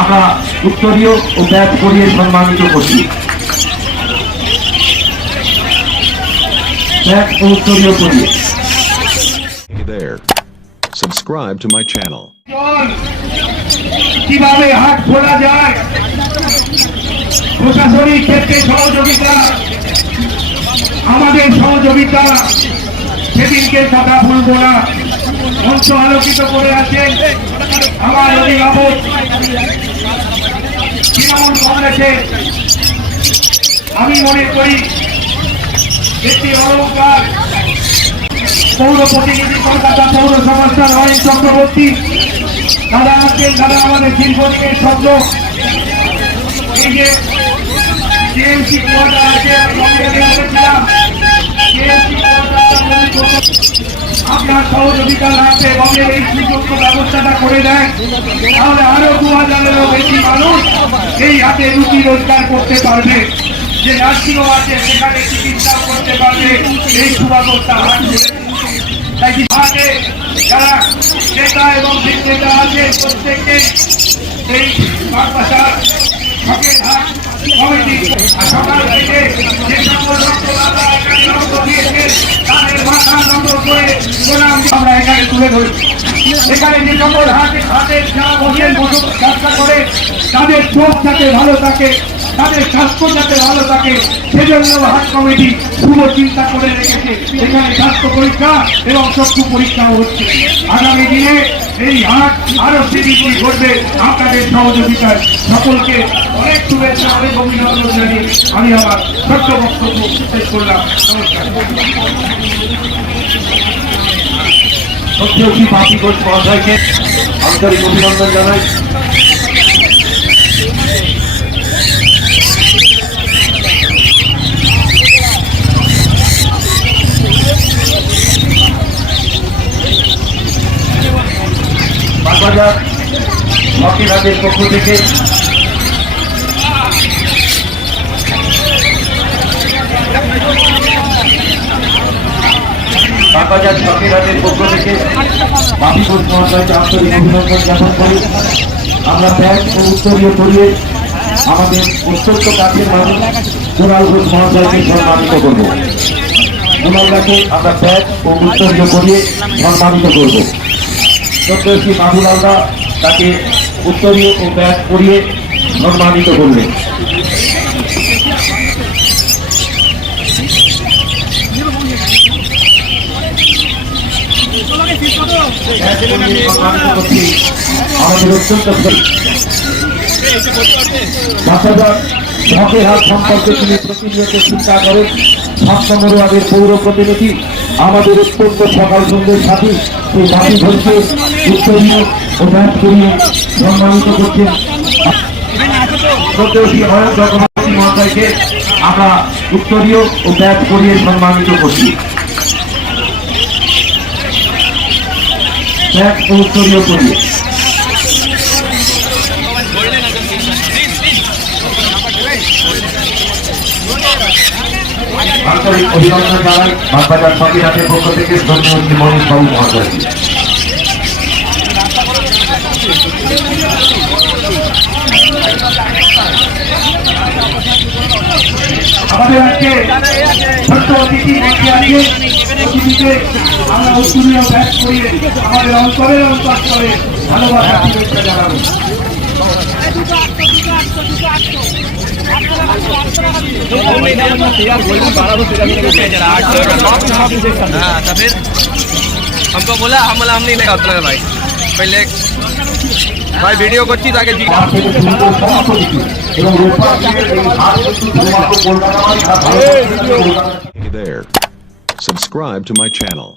আমরা উত্তরীয় ও ব্যাগ করিয়ে সম্মানিত করছি। ব্যাগ ও উত্তরীয় করিয়ে। Hey there. Subscribe to my channel. কিভাবে হাট খোলা যায়, প্রশাসনিক ক্ষেত্রে সহযোগিতা, আমাদের সহযোগিতা, সেদিনকে কথা বলবো না। মঞ্চ আলোকিত করে আছেন আমার অভিভাবক তৃণমূল কংগ্রেসের। আমি মনে করি একটি অলঙ্কার পৌর প্রতিনিধি কলকাতা পৌর সংস্থার অনিল চক্রবর্তী দাদা আছেন। দাদা আমাদের দীর্ঘদিনের স্বপ্ন এই যে টিএমসি কোয়ার্টার আছে, আপনার সহযোগিতা লাগবে বলে এই সুযোগ্য ব্যবস্থাটা করে দেয়, তাহলে আরো 2000-এরও বেশি মানুষ এই হাতে রুটি রোজগার করতে পারবে। যে নার্সিংও আছে সেখানে চিকিৎসাও করতে পারবে। এই সুব্যবস্থা হাট তাই হাটে যারা নেতা এবং বিক্রেতা আছে প্রত্যেককে এই বাগবাজার শখের হাট কমিটি সকাল থেকে যে সকল রক্তদাতা এখানে রক্ত দিয়েছে তাদের মাথা নত করে প্রণাম আমরা এখানে তুলে ধরি। এখানে যে সকল হাটের যারা বসেন যাত্রা করে তাদের চোখ যাতে ভালো থাকে, তাদের স্বাস্থ্য যাতে ভালো থাকে, সেজন্য হাট কমিটি শুভ চিন্তা করে রেখেছে। এখানে স্বাস্থ্য পরীক্ষা এবং চক্ষু পরীক্ষাও হচ্ছে। আগামী দিনে এই হাট আরো শিগগিরই ঘটবে আপনাদের সহযোগিতায়। সকলকে অনেক শুভেচ্ছা, অনেক অভিনন্দন জানিয়ে আমি আমার ছোট্ট বক্তব্য শেষ করলাম। নমস্কার। সত্যি বাপি ঘোষ মহাশয়কে আন্তরিক অভিনন্দন জানাই। বাগবাজার হকিরাজের পক্ষ থেকে বাগবাজার হকিরাজের পক্ষ থেকে বাপি ঘোষ মহাশয়কে আন্তরিক অভিনন্দন জ্ঞাপন করি। আমরা ব্যাগ ও উত্তরীয় করিয়ে আমাদের অত্যন্ত কাছের মানুষ কুণাল ঘোষ মহাশয়কে সম্মানিত করব। কুণালদাকে আমরা ব্যাগ ও উত্তরীয় করিয়ে সম্মানিত করব। সত্যি বাবুলালদা তাকে উত্তরীয় ও ব্যাগ করিয়ে সম্মানিত করবেন। আমাদের অত্যন্ত শখের হাট সম্পর্কে তিনি প্রতিনিয়ত চিন্তা করেন। ছাত্রমরুয়াদের পৌর প্রতিনিধি আমাদের অত্যন্ত সকাল সন্ধ্যের সাথী সেই বাপি ঘোষকে উত্তরীয় ও ব্যাগ করিয়ে সম্মানিত করছেন। মহাশয়কে আমরা উত্তরীয় ও ব্যাগ করিয়ে সম্মানিত করছি। ব্যাগ ও উত্তরীয় করিয়ে আন্তরিক অভিনন্দন জানাই বাগবাজার হকিরাজের পক্ষ থেকে ধন্যবাদ মনীষ বাবু মহাশয়কে। আমাদের আজকে ছোট্ট অতিথি অতিথিকে আমরা উত্তরীয় ব্যাগ করিয়ে আমাদের অন্তরের অন্তঃস্থলে ভালোবাসা শুভেচ্ছা জানাবো। हमको बोला हम नहीं लगा उतना भाई पहले भाई वीडियो को अच्छी ताकि Hey there. Subscribe to my channel.